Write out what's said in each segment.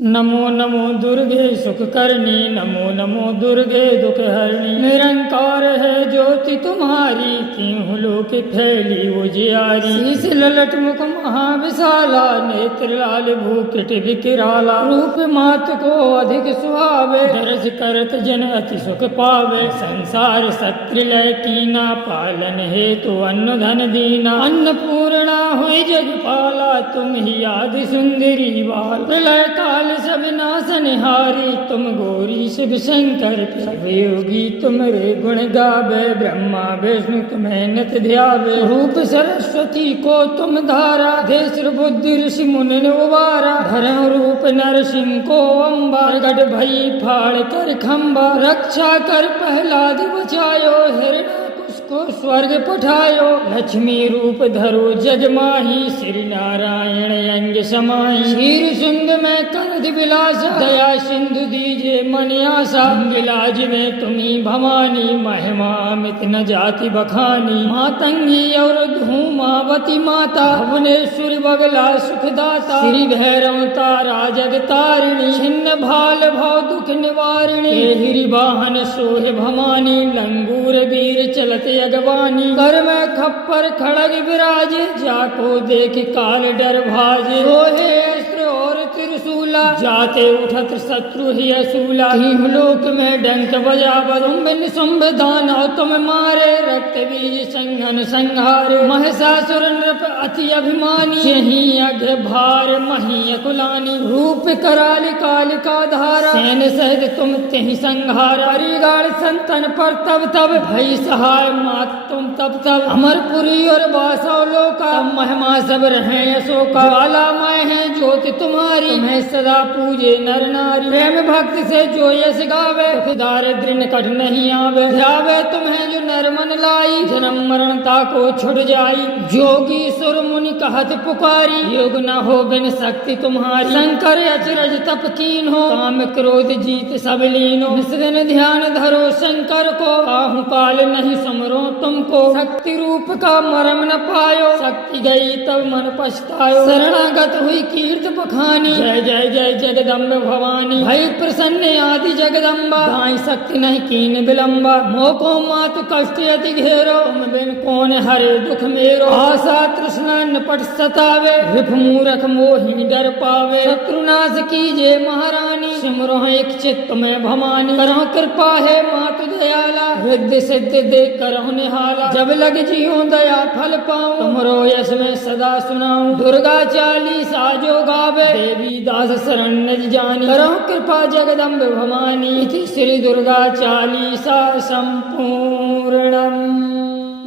नमो नमो दुर्गे सुख करनी, नमो नमो दुर्गे दुख हरणी। निरंकार है ज्योति तुम्हारी, तीनों लोक फैली उजियारी। शीश ललट मुख महाविशाला, नेत्र लाल भूकिट विकराला। रूप मात को अधिक सुहावे, दर्श करत जन अति सुख पावे। संसार सत्रिलय कीना, पालन हेतु अन्न धन दीना। अन्नपूर्णा हुई जगपाला, तुम ही आदि सुंदरी बाल। प्रलय काल सब नासनहारी, तुम गौरी शिव शंकर सब योगी तुम्हारे गुण गावे। ब्रह्मा विष्णु तुम्हें नित ध्यावे। रूप सरस्वती को तुम धारा, देश बुद्धि ऋषि मुनि उबारा। धर्म रूप नरसिंह को अम्बा, प्रगट भई फाड़ कर खम्बा। रक्षा कर प्रहलाद बचायो, हिरण्यकुश को स्वर्ग पठायो। लक्ष्मी रूप धरो जग माही, श्री नारायण अंग समाई। क्षीर सिंह में कनद विलासा, दया सिंधु दीजे मन आशा। गिलाज में तुम्ही भवानी, महिमा अमित न जाति बखानी। मातंगी और धूमावती माता, भुवनेश्वरी बगला सुखदाता। श्री भैरव तारा जगतारिणी, छिन्न भाल भव दुख निवारिणी। हिरि वाहन सोहे भवानी, लंगूर वीर चलत अगवानी। कर में खप्पर खड़ग विराजे, जाको देख काल डर भाजे। सोहे अस्त्र और त्रिशूला, जाते उठत शत्रु ही असूला। तीन लोक में डंक बजावत, बिन शुंभ दानव तुम मारे। रक्त बीज संघन संहारे, महिषासुर नृप अति अभिमानी। यही अघ भार मही अकुलानी, रूप कराल कालिका धारा। सैन सहित तुम तेहि संहार, हरिगाड़ संतन पर तब तब। भई सहाय मात तुम तब तब, अमरपुरी और बासव लोका। महिमा सब रहे अशोका, ज्वालामय है ज्योति तुम्हारी। तुम्हें सदा पूजे नर नारी, प्रेम भक्ति से जो यश गावे। दारिद्र्य निकट नहीं आवे, ध्यावे तुम्हें जो नर मन लाई। जन्म मरणता को छुट जाई, जोगी सुर मुनि कहत पुकारी। योग न हो बिन शक्ति तुम्हारी, शंकर अचरज तप कीन हो। काम क्रोध जीत सब लीनो, निस दिन ध्यान धरो शंकर को। आहु काल नहीं समरो तुमको, शक्ति रूप का मरम न पायो। शक्ति गई तब मन पछतायो, शरणागत हुई कीर्त बखानी। जय जय जय जगदम्ब भवानी, भई प्रसन्न आदि जगदम्बा। दाई शक्ति नहीं कीन विलम्बा, मोको मातु कष्ट अति घेरो। तुम बिन कौन हरे दुख मेरो, आशा तृष्णा निपट सतावे। विभ मूरख मोहिनी डर पावे, शत्रुनाश कीजे महारानी। सिमरो एक चित्त में भवानी, करो कृपा है मातु दयाला। रिद्धि सिद्धि देख करो निहाला, जब लग जियो दया फल पाऊं। तुमरो यश में सदा सुनाऊं, दुर्गा चालीसा जो गावे। देवी दास शरण निज जानी, करो कृपा जगदम्ब भवानी। इति श्री दुर्गा चालीसा संपूर्णम्।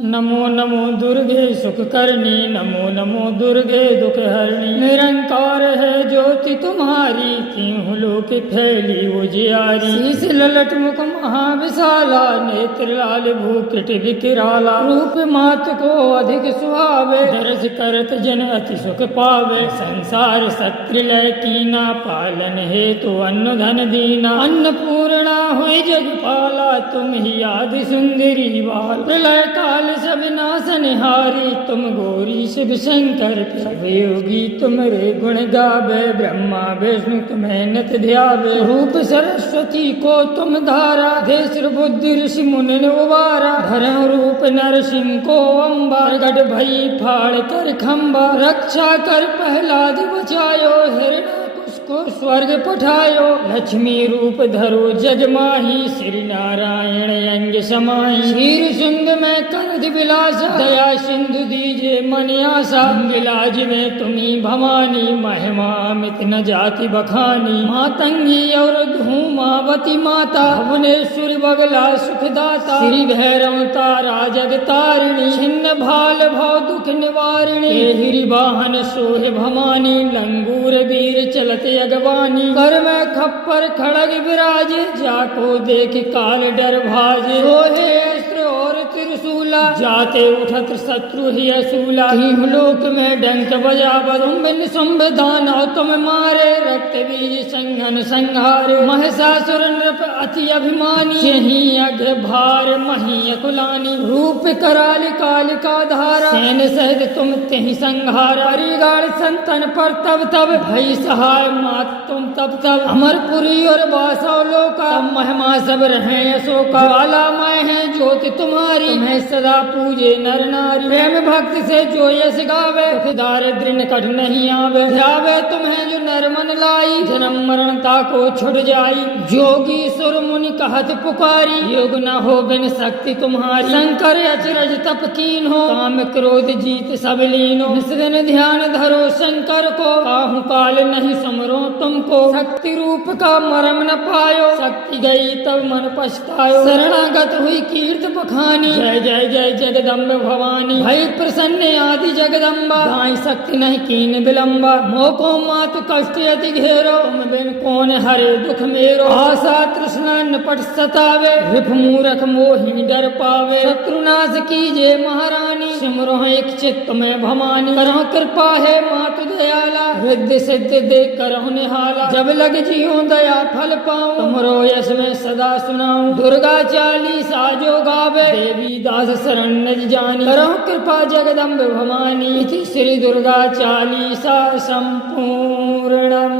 नमो नमो दुर्गे सुख करनी, नमो नमो दुर्गे दुख हरणी। निरंकार है ज्योति तुम्हारी, तीनों लोक फैली उजियारी। शीश ललट मुख महाविशाला, नेत्र लाल भूकिट विकराला। रूप मात को अधिक सुहावे, दर्श करत जन अति सुख पावे। संसार सत्रिलय कीना, पालन हेतु अन्न धन दीना। अन्नपूर्णा हुई जगपाला, तुम ही आदि सुंदरी बाल। प्रलय काल सब नासनहारी, तुम गौरी शिव शंकर सब योगी तुम्हारे गुण गावे। ब्रह्मा विष्णु तुम्हें नित ध्यावे। रूप सरस्वती को तुम धारा, देश बुद्धि ऋषि मुनि उबारा। धर्म रूप नरसिंह को अम्बा, प्रगट भई फाड़ कर खम्बा। रक्षा कर प्रहलाद बचायो, हिरण्यकुश को स्वर्ग पठायो। लक्ष्मी रूप धरो जग माही, श्री नारायण अंग समाई। क्षीर सिंह में कनद विलासा, दया सिंधु दीजे मन आशा। गिलाज में तुम्ही भवानी, महिमा अमित न जाति बखानी। मातंगी और धूमावती माता, भुवनेश्वरी बगला सुखदाता। श्री भैरव तारा जगतारिणी, छिन्न भाल भव दुख निवारिणी। हिरि वाहन सोहे भवानी, लंगूर वीर चलत अगवानी। कर में खप्पर खड़ग विराजे, जाको देख काल डर भाजे। सोहे अस्त्र और त्रिशूला जाते उठत शत्रु ही असूला तीन लोक में डंक बजावत तुम बिन संविधान तुम मारे रक्त बीज संघन संहारे महिषासुर नृप अति अभिमानी यही अघ भार मही अकुलानी रूप कराल कालिका धारा सैन सहित तुम तेहि संहारा हरिगाड़ संतन पर तब तब भई सहाय मात तुम तब तब अमरपुरी और बासौ लोका महिमा सब रहे अशोका वाला मैं है ज्योति तुम्हारी तुम्हें सदा पूजे नर नारी प्रेम भक्ति से जो यश गावे दारिद्र निकट नहीं आवे ध्यावे तुम्हें जो नर मन लाई जन्म मरणता को छुट जाई जोगी सुर मुनि कहत पुकारी योग न हो बिन शक्ति तुम्हारी शंकर अचरज तप कीन हो काम क्रोध जीत सब लीनो निस्दिन ध्यान धरो शंकर को आहु काल नहीं समरो तुमको शक्ति रूप का मरम न पायो शक्ति गई तब मन पछतायो शरणागत हुई कीर्त बखानी जय जय जय जगदम्ब भवानी भई प्रसन्न आदि जगदम्बा दाई शक्ति नहीं कीन विलंबा मोको मातु कष्ट अति घेरो तुम बिन कौन हरे दुख मेरो आशा तृष्णा निपट सतावे रिप मूरख मोहि डर पावे शत्रुनाश कीजे महारानी सिमरो एक चित्त में भवानी करो कृपा है मातु दयाला रिद्धि सिद्धि देख करहु निहाला जब लग जियो दया फल पाऊं तुमरो यश में सदा सुनाऊं दुर्गा चालीसा जो गावे देवी दास शरण निज जानी करो कृपा जगदम्ब भवानी श्री दुर्गा चालीसा संपूर्णम।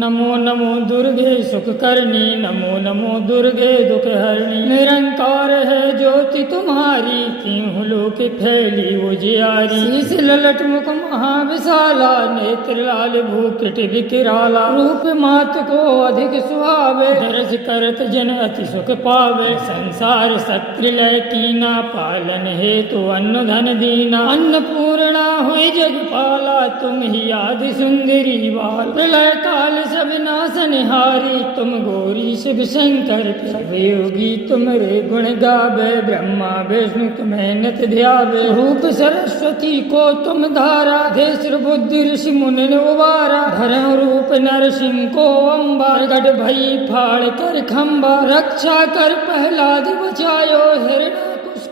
नमो नमो दुर्गे सुख करनी नमो नमो दुर्गे दुख हरणी निरंकार है ज्योति तुम्हारी तीनों लोक फैली उजियारी शीश ललट मुख महाविशाला नेत्र लाल भूकट विकराला रूप मात को अधिक सुहावे दर्श करत जन अति सुख पावे संसार सत्रिलय कीना पालन हेतु अन्न धन दीना अन्नपूर्णा हुई जगपाला तुम ही आदि सुंदरी बाल प्रलय काल सब नाशनहारी तुम गौरी शिव शंकर योगी तुम्हारे गुण गावे ब्रह्मा विष्णु तुम्हें नित ध्यावे रूप सरस्वती को तुम धारा देश बुद्धि ऋषि मुनि उबारा धर्म रूप नरसिंह को अम्बा गढ़ भई फाड़ कर खम्बा रक्षा कर प्रहलाद बचायो हिरण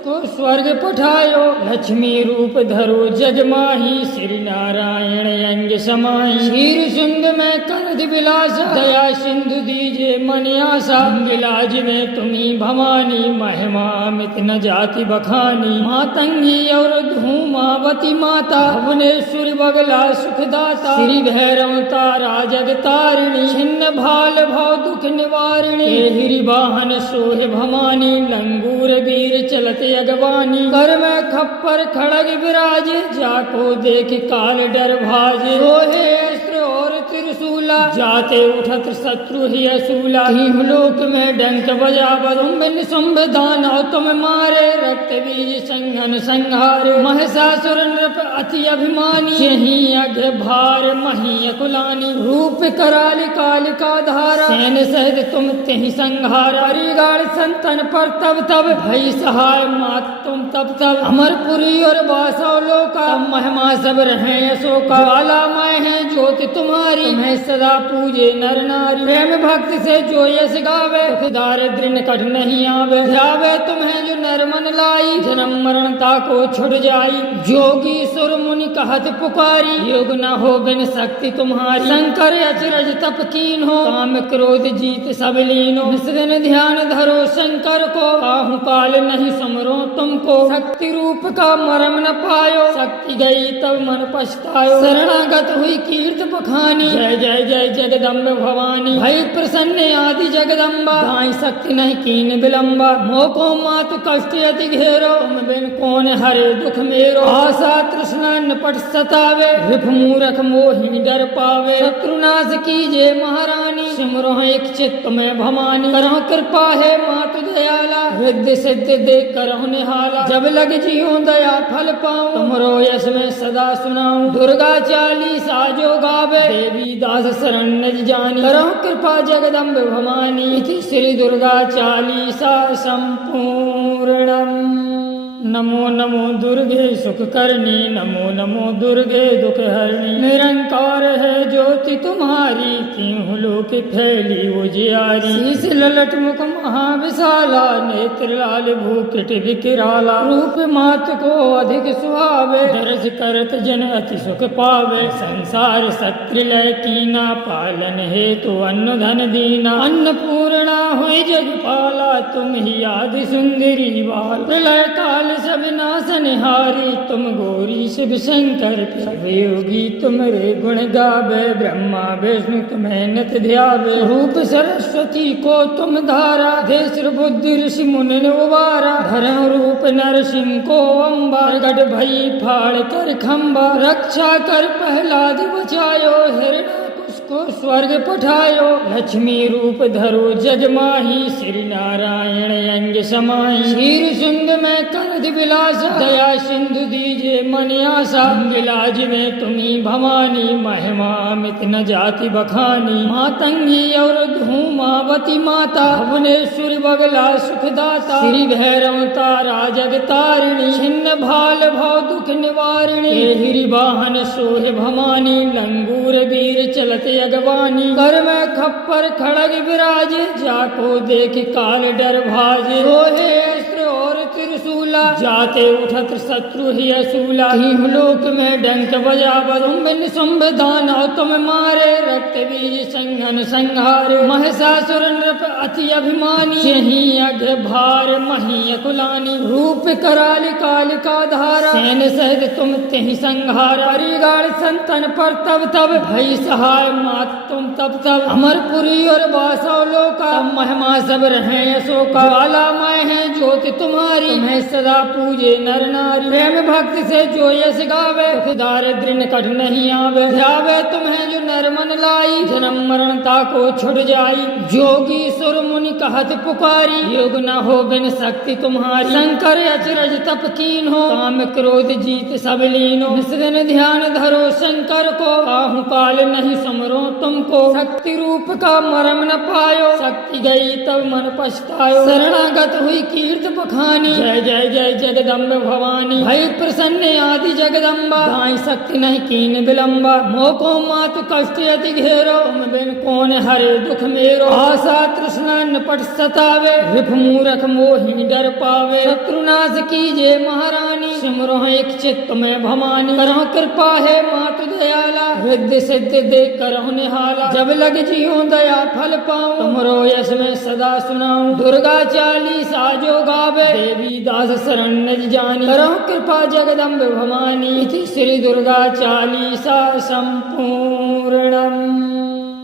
को स्वर्ग पठायो लक्ष्मी रूप धरो जग माही श्री नारायण अंग समाई शीर सिंह में कनद विलासा दया सिंधु दीजे मन आशा गिलाज में तुम्ही भवानी महिमा मित न जाति बखानी मातंगी और धूमावती माता भुवनेश्वरी बगला सुखदाता श्री भैरव तारा जगतारिणी छिन्न भाल भव दुख निवारिणी हिरि वाहन सोहे भवानी लंगूर वीर चलते अगवानी कर में खप्पर खड़ग विराजे जाको देख काल डर भाजे रोहे अस्त्र और त्रिशूला जाते उठत शत्रु ही असूला तीन लोक में डंक बजावत तुम बिन संविधान तुम मारे रक्त बीज संघन संहारे महिषासुर नृप अति अभिमानी यही अघ भार मही अकुलानी रूप कराल कालिका धारा सैन सहित तुम तेहि संहारा हरिगाड़ संतन पर तब तब भई सहाय मात तुम तब तब अमरपुरी और बासौ लोका महिमा सब रहे अशोका वाला मैं है ज्योति तुम्हारी तुम्हें सदा पूजे नर नारी प्रेम भक्ति से जो यश गावे दारिद्र निकट नहीं आवे ध्यावे तुम्हें जो नर मन लाई जन्म मरणता को छुट जाई जोगी सुर मुनि कहत पुकारी योग न हो बिन शक्ति तुम्हारी शंकर अचरज तप कीन हो काम क्रोध जीत सब लीनो निस्दिन ध्यान धरो शंकर को आहु काल नहीं समरो तुमको शक्ति रूप का मरम न पायो शक्ति गई तब मन पछतायो शरणागत हुई कीर्त बखानी जय जय जय जगदम्ब भवानी भई प्रसन्न आदि जगदम्बा दाई शक्ति नहीं कीन विलंबा मोको मातु कष्ट अति घेरो तुम बिन कौन हरे दुख मेरो आशा तृष्णा निपट सतावे रिप मूरख मोहि डर पावे शत्रुनाश कीजे महारानी सिमरो एक चित्त में भवानी करो कृपा है मातु दयाला रिद्धि सिद्धि देख करहु निहाला जब लग जियो दया फल पाऊं तुमरो यश में सदा सुनाऊं दुर्गा चालीसा जो गावे देवी दास शरण निज जानी करो कृपा जगदम्ब भवानी श्री दुर्गा चालीसा संपूर्णम। नमो नमो दुर्गे सुख करनी, नमो नमो दुर्गे दुख हरणी। निरंकार है ज्योति तुम्हारी, तीनों लोक फैली उजियारी। शीश ललट मुख महाविशाला, नेत्र लाल भूकिट विकराला। रूप मात को अधिक सुहावे, दर्श करत जन अति सुख पावे। संसार सत्रिलय कीना, पालन हेतु अन्न धन दीना। अन्नपूर्णा हुई जगपाला, तुम ही आदि सुंदरी बाल। प्रलय काल सब नासनहारी, तुम गौरी शिव शंकर सब योगी तुम्हारे गुण गावे। ब्रह्मा विष्णु तुम्हें नित ध्यावे। रूप सरस्वती को तुम धारा, देश बुद्धि ऋषि मुनि ने उबारा। धर्म रूप नरसिंह को अम्बा, गढ़ भई फाड़ कर खम्बा। रक्षा कर प्रहलाद बचायो, हिरण्य को स्वर्ग पठायो। लक्ष्मी रूप धरो जगमाही, श्री नारायण अंग समाई। शीर शुंग में करद विलासा, दया सिंधु दीजे मन आशा। गिलाज में तुम्ही भवानी, महिमा मित न जाति बखानी। मातंगी और धूमावती माता, भुवनेश्वरी बगला सुखदाता। श्री भैरव तारा जगतारिणी, छिन्न भाल भाव दुख निवारिणी। हिरि वाहन सोहे भवानी, लंगूर वीर चलते अगवानी। कर में खप्पर खड़ग विराजे, जाको देख काल डर भाजे। सोहे अस्त्र और त्रिशूला, जाते उठत शत्रु ही असूला। तीन लोक में डंक बजावत, तुम शुंभ दानव तुम मारे। रक्त बीज संघन संहारे, महिषासुर नृप अति अभिमानी। यही अघ भार मही अकुलानी। रूप कराल कालिका धारा, सैन सहित तुम तेहि संहारा। परिगाड़ संतन पर तब तब, भई सहाय मात तुम तब तब। अमरपुरी और बासवलोका, महिमा सब रहे अशोका। ज्वालामय है ज्योति तुम्हारी, तुम्हें सदा पूजे नर नारी। प्रेम भक्ति से जो यश गावे, दारिद्र निकट नहीं आवे। ध्यावे तुम्हें जो नर मन लाई, जन्म मरणता को छुट जाई। जोगी सुर मुनि कहत पुकारी, योग न हो बिन शक्ति तुम्हारी। शंकर अचरज तप कीन हो, काम क्रोध जीत सब लीनो। निस दिन ध्यान धरो शंकर को, आहु काल नहीं समरो तुमको। शक्ति रूप का मरम न पायो, शक्ति गई तब मन पछतायो। शरणागत हुई कीर्त बखानी, जय जय जय जगदम्ब भवानी। भई प्रसन्न आदि जगदम्बा, दाई शक्ति नहीं कीन विलंबा। मोको मातु कष्ट अति घेरो, तुम बिन कौन हरे दुख मेरो। आशा तृष्णा निपट सतावे, रिप मूरख मोहि डर पावे। शत्रुनाश कीजे महारानी, सिमरो एक चित्त में भवानी। करो कृपा है मातु दयाला, विद्य सिद्ध देख करो निहाला। जब लग जियो दया फल पाऊं, तुमरो यश में सदा सुनाऊं। दुर्गा चालीसा जो गावे, देवी दास शरण निज जानी। करो कृपा जगदम्ब भवानी, इति श्री दुर्गा चालीसा संपूर्णम्।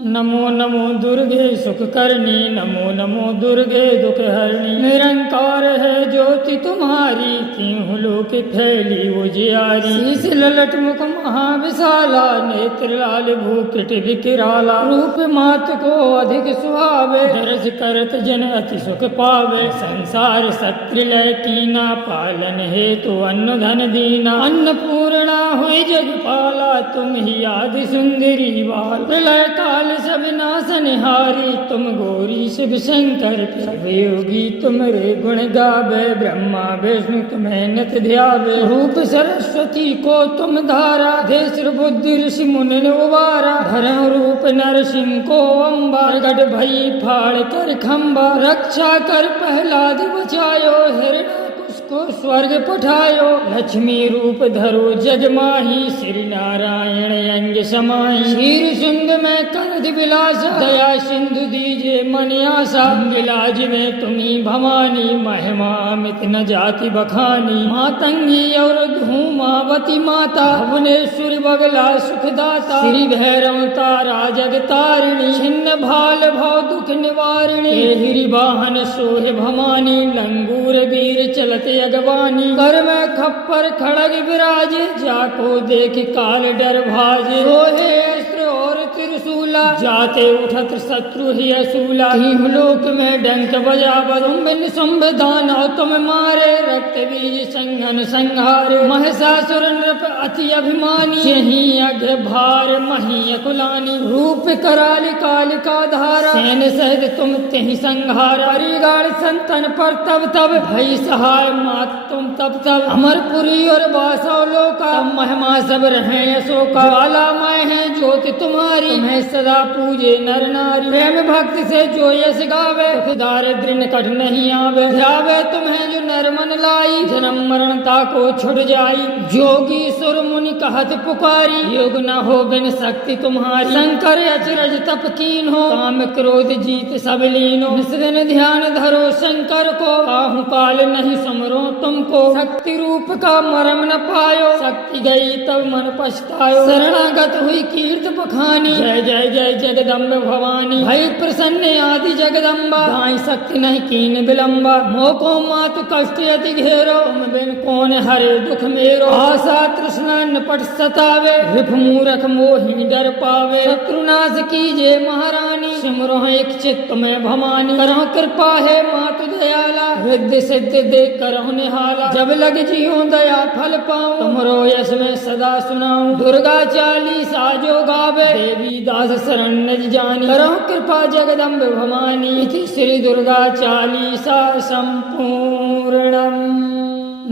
नमो नमो दुर्गे सुख करनी, नमो नमो दुर्गे दुख हरणी। निरंकार है ज्योति तुम्हारी, तीनों लोक फैली उजियारी। शीश ललट मुख महाविशाला, नेत्र लाल भूकिट विकराला। रूप मात को अधिक सुहावे, दर्श करत जन अति सुख पावे। संसार सत्रिलय कीना, पालन हेतु अन्न धन दीना। अन्नपूर्णा हुई जगपाला, तुम ही आदि सुंदरी बाल। प्रलय काल सब नासनहारी, तुम गौरी शिव शंकर सब योगी तुम्हारे गुण गावे। ब्रह्मा विष्णु तुम्हें नित ध्यावे। रूप सरस्वती को तुम धारा, देश बुद्धि ऋषि मुनि ने उबारा। धर्म रूप नरसिंह को अम्बा, गढ़ भई फाड़ कर खम्बा। रक्षा कर प्रहलाद बचायो, हिरण्य को स्वर्ग पठायो। लक्ष्मी रूप धरो जगमाही, श्री नारायण अंग समाई। शीर शुंग में करद विलासा, दया सिंधु दीजे मन आशा। गिलाज में तुम्ही भवानी, महिमा मित न जाति बखानी। मातंगी और धूमावती माता, भुवनेश्वरी बगला सुखदाता। श्री भैरव तारा जगतारिणी, छिन्न भाल भाव दुख निवारिणी। हिरि वाहन सोहे भवानी, लंगूर वीर चलते अगवानी। कर में खप्पर खड़ग विराजे, जाको देख काल डर भाजे। सोहे अस्त्र और त्रिशूल, त्रिशूला जाते उठत शत्रु ही असूला तीन लोक में डंक बजा बरुम्बिन संविधान तुम मारे रक्त बीज संघन संहारे महिषासुर नृप अति अभिमानी यही अघ भार मही कुलानी रूप कराली कालिका धारा सैन सहित तुम तेहि संहार परिगाड़ संतन पर तब तब भई सहाय मात तुम तब तब अमरपुरी और बासौलो का महिमा सब रहे अशोका वाला मैं है ज्योति तुम्हारी तुम्हें सदा पूजे नर नारी प्रेम भक्ति से जो यश गावे दारिद्र निकट नहीं आवे ध्यावे तुम्हें जो नर मन लाई जन्म मरणता को छुट जाई जोगी सुर मुनि कहत पुकारी योग न हो बिन शक्ति तुम्हारी शंकर अचरज तप कीन हो काम क्रोध जीत सब लीन हो निस्दिन ध्यान धरो शंकर को आहु काल नहीं समरो तुमको शक्ति रूप का मरम न पायो शक्ति गई तब मन पछतायो शरणागत हुई कीर्त बखानी जय जय जय जगदम्ब भवानी भई प्रसन्न आदि जगदम्बा दाई शक्ति नहीं कीन विलम्बा मोको मातु कष्ट अति घेरो तुम बिन कौन हरे दुख मेरो आशा तृष्णा निपट सतावे विप मूरख मोहिनी डर पावे शत्रुनाश कीजे महारानी सिमरो एक चित्त में भवानी करो कृपा है मातु दयाला वृद्धि सिद्ध देख करो निहाला जब लग जियो दया फल पाऊं तुमरो यश में सदा सुनाऊं दुर्गा चालीसा जो गावे देवी दास शरण निज जानी करो कृपा जगदम्ब भवानी इति श्री दुर्गा चालीसा संपूर्णम।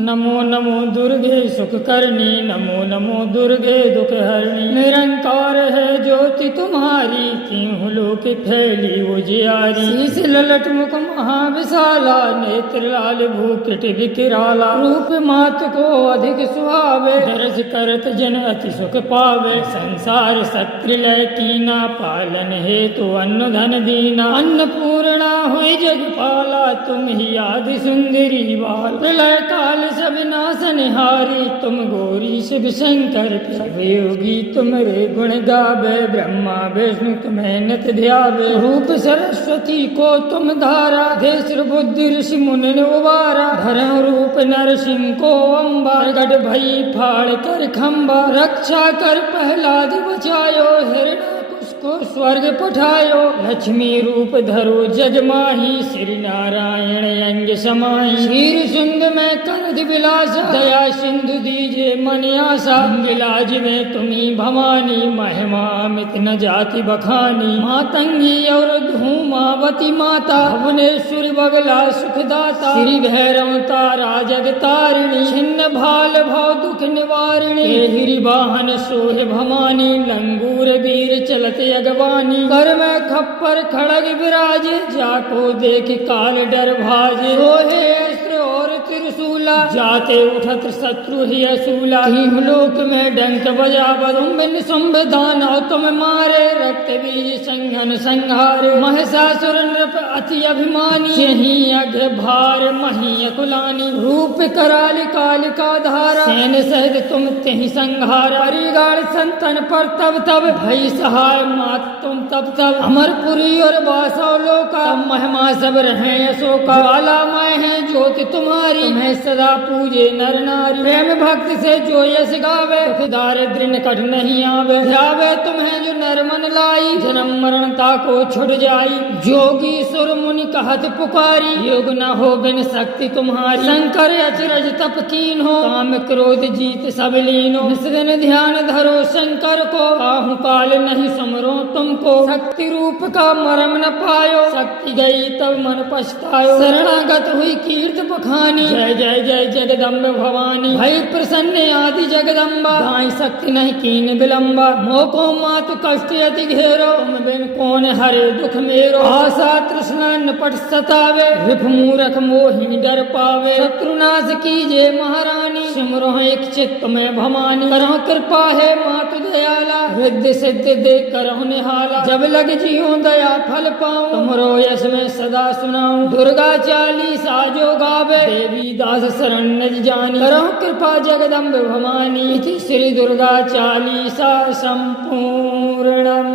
नमो नमो दुर्गे सुख करनी नमो नमो दुर्गे दुख हरणी निरंकार है ज्योति तुम्हारी तीन लोक फैली उजियारी शीश ललट मुख महाविशाला नेत्र लाल भूकिट विकिराला रूप मात को अधिक सुहावे दर्श करत जन अति सुख पावे संसार सत्रिलय कीना पालन हेतु अन्न धन दीना अन्नपूर्णा हुई जगपाला तुम ही आदि सुंदरी बाल प्रलय काल सब नाशनहारी तुम गौरी शिव शंकर योगी तुम्हारे गुण गावे ब्रह्मा विष्णु तुम्हें नित ध्यावे रूप सरस्वती को तुम धारा देश बुद्धि ऋषि मुनि उबारा धर्म रूप नरसिंह को अम्बा गढ़ भई फाड़ कर खम्बा रक्षा कर प्रहलाद बचायो हिरण को स्वर्ग पठायो लक्ष्मी रूप धरो जजमाही श्री नारायण अंग समाई शीर सिंह में कनद विलास दया सिंधु दीजे मन आशा गिलाज में तुम्ही भवानी महिमा मित न जाति बखानी मातंगी और धूमावती माता भुवनेश्वरी बगला सुखदाता श्री भैरव तारा जगतारिणी छिन्न भाल भाव दुख निवारिणी हिरि वाहन सोहे भवानी लंगूर वीर चलते अगवानी कर में खप्पर खड़ग विराज जाको देख काल डर भाजे सोहे अस्त्र और त्रिशूला जाते उठत शत्रु ही असूला तीन लोक में डंक बजा बरुम्बिन संविधान तुम मारे रक्त बीज संघन संहारे महिषासुर नृप अति अभिमानी यही अघ भार मही कुलानी रूप कराली कालिका धारा सैन सहित तुम तेहि संहार परिगाड़ संतन पर तब तब भई सहाय मात तुम तब तब अमरपुरी और बासौलो का महिमा सब रहे अशोका वाला मैं है ज्योति तुम्हारी तुम्हें सदा पूजे नर नारी प्रेम भक्ति से जो यश गावे दारिद्र निकट नहीं आवे ध्यावे तुम्हें जो नर मन लाई जन्म मरणता को छुट जाई जोगी सुर मुनि कहत पुकारी योग न हो बिन शक्ति तुम्हारी शंकर अचरज तप कीन हो काम क्रोध जीत सब लीन हो निस्दिन ध्यान धरो शंकर को आहु काल नहीं समरो तुमको शक्ति रूप का मरम न पायो शक्ति गई तब मन पछतायो शरणागत हुई कीर्त बखानी जय जय जय जगदम्ब भवानी भई प्रसन्न आदि जगदम्बा दाई शक्ति नहीं कीन विलम्बा मोको मातु कष्ट अति घेरो तुम बिन कौन हरे दुख मेरो आशा तृष्णा निपट सतावे विप मूरख मोहिनी डर पावे शत्रुनाश कीजे महारानी सिमरो एक चित्त में भवानी करो कृपा है मातु दयाला वृद्धि सिद्ध देख करो निहाला जब लग जियो दया फल पाऊं तुमरो यश में सदा सुनाऊं दुर्गा चालीसा जो गावे देवी दास शरण निज जानी करो कृपा जगदम्ब भवानी इति श्री दुर्गा चालीसा संपूर्णम।